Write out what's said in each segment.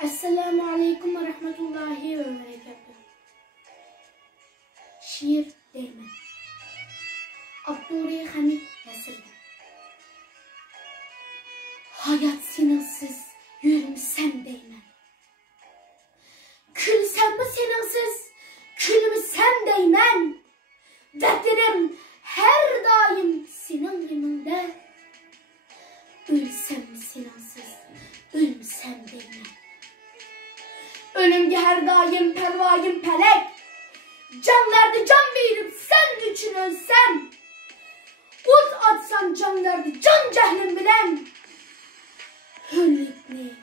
Esselamu Aleyküm ve Rahmetullahi ve Berekatuhu. Şiir Değmen. Abdurrahman Yasir'den. Hayat seninsiz yürümsem değmen. Külsem mi seninsiz külümsem değmen. Dertlerim her daim senin yanında. Ölsem mi seninsiz ölmsem değmen. Ölümge her daim pervayım pelek. Canlarda can verip sen için ölsem. Ult atsam canlarda can cehlim bilen. Hürlikni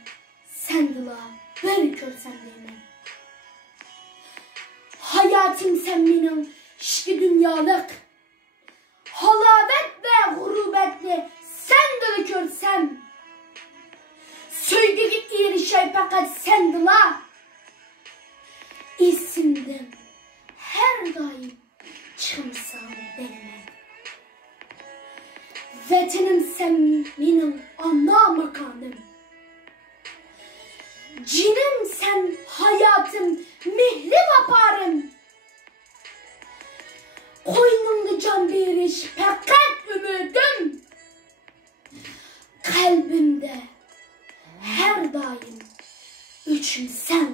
sen dila bir körsem değmen. Hayatım sen benim şiki dünyalık. Halavet ve gurubetli sen dili körsem. Söygüge erişey fakat sen dila. İsimdim her daim çımsam değmen. Vatanim sen benim ana makamım. Cinim sen hayatım mihli vaparım. Koynumda can veriş fakat ümidim. Kalbimde her daim üçün sen